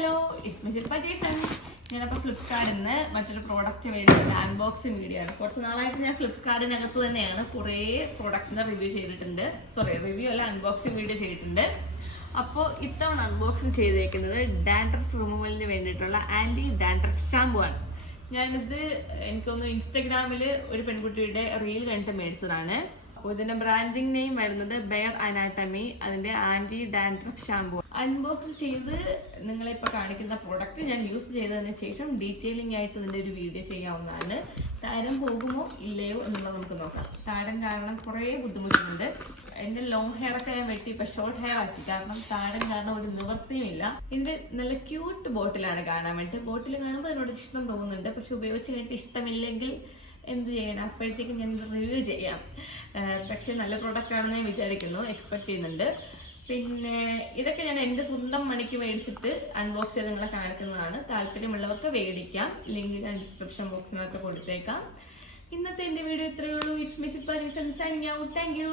Hello it's me Shilpa Jason. ഞാനപ്പോൾ ഫ്ലിപ്കാർട്ടിൽ നിന്ന് മറ്റൊരു പ്രോഡക്റ്റ് വേണ്ടിയിട്ട് അൺബോക്സിങ് വീഡിയോ ആണ്. കുറച്ച് നാളായിട്ട് ഞാൻ ഫ്ലിപ്കാർട്ടിനകത്ത് തന്നെയാണ് കുറേ പ്രോഡക്റ്റിനെ റിവ്യൂ ചെയ്തിട്ടുണ്ട്. റിവ്യൂ അല്ല, അൺബോക്സിങ് വീഡിയോ ചെയ്തിട്ടുണ്ട്. അപ്പോൾ ഇത്തവണ അൺബോക്സിങ് ചെയ്തേക്കുന്നത് ഡാൻഡ്രഫ് റിമൂവലിന് വേണ്ടിയിട്ടുള്ള ആൻറ്റി ഡാൻഡ്രഫ് ഷാമ്പു ആണ്. ഞാനിത് എനിക്കൊന്ന് ഇൻസ്റ്റഗ്രാമിൽ ഒരു പെൺകുട്ടിയുടെ റീൽ കണ്ടിട്ട് മേടിച്ചതാണ്. അപ്പോൾ ഇതിന്റെ ബ്രാൻഡിങ് നെയിം വരുന്നത് ബെയർ അനാട്ടമി. അതിന്റെ ആന്റി ഡാൻഡ്രഫ് ഷാമ്പു അൺബോക്സ് ചെയ്ത് നിങ്ങളെ ഇപ്പൊ കാണിക്കുന്ന പ്രോഡക്റ്റ് ഞാൻ യൂസ് ചെയ്തതിന് ശേഷം ഡീറ്റെയിലിംഗ് ആയിട്ട് ഇതിന്റെ ഒരു വീഡിയോ ചെയ്യാവുന്നതാണ്. താരം പോകുമോ ഇല്ലയോ എന്നുള്ളത് നമുക്ക് നോക്കാം. താരം കാരണം കുറേ ബുദ്ധിമുട്ടുന്നുണ്ട്. എന്റെ ലോങ് ഹെയർ ഒക്കെ ഞാൻ വെട്ടി ഇപ്പൊ ഷോർട്ട് ഹെയർ ആക്കി. കാരണം താരം കാരണം ഒരു നിവൃത്തിയുമില്ല. ഇതിന്റെ നല്ല ക്യൂട്ട് ബോട്ടിലാണ് കാണാൻ വേണ്ടി. ബോട്ടിൽ കാണുമ്പോൾ അതിനോട് ഇഷ്ടം തോന്നുന്നുണ്ട്. പക്ഷെ ഉപയോഗിച്ച് കഴിഞ്ഞിട്ട് ഇഷ്ടമില്ലെങ്കിൽ എന്ത് ചെയ്യണം, അപ്പോഴത്തേക്കും ഞാൻ റിവ്യൂ ചെയ്യാം. പക്ഷെ നല്ല പ്രോഡക്റ്റ് ആണെന്ന് ഞാൻ വിചാരിക്കുന്നു, എക്സ്പെക്ട് ചെയ്യുന്നുണ്ട്. പിന്നെ ഇതൊക്കെ ഞാൻ എൻ്റെ സ്വന്തം മണിക്ക് മേടിച്ചിട്ട് അൺബോക്സ് ചെയ്ത് നിങ്ങളെ കാണിക്കുന്നതാണ്. താല്പര്യമുള്ളവർക്ക് മേടിക്കാം. ലിങ്ക് ഞാൻ ഡിസ്ക്രിപ്ഷൻ ബോക്സിനകത്ത് കൊടുത്തേക്കാം. ഇന്നത്തെ എൻ്റെ വീഡിയോ ഇത്രയേ ഉള്ളൂ. It's me Shilpa Jason signing out. Thank you.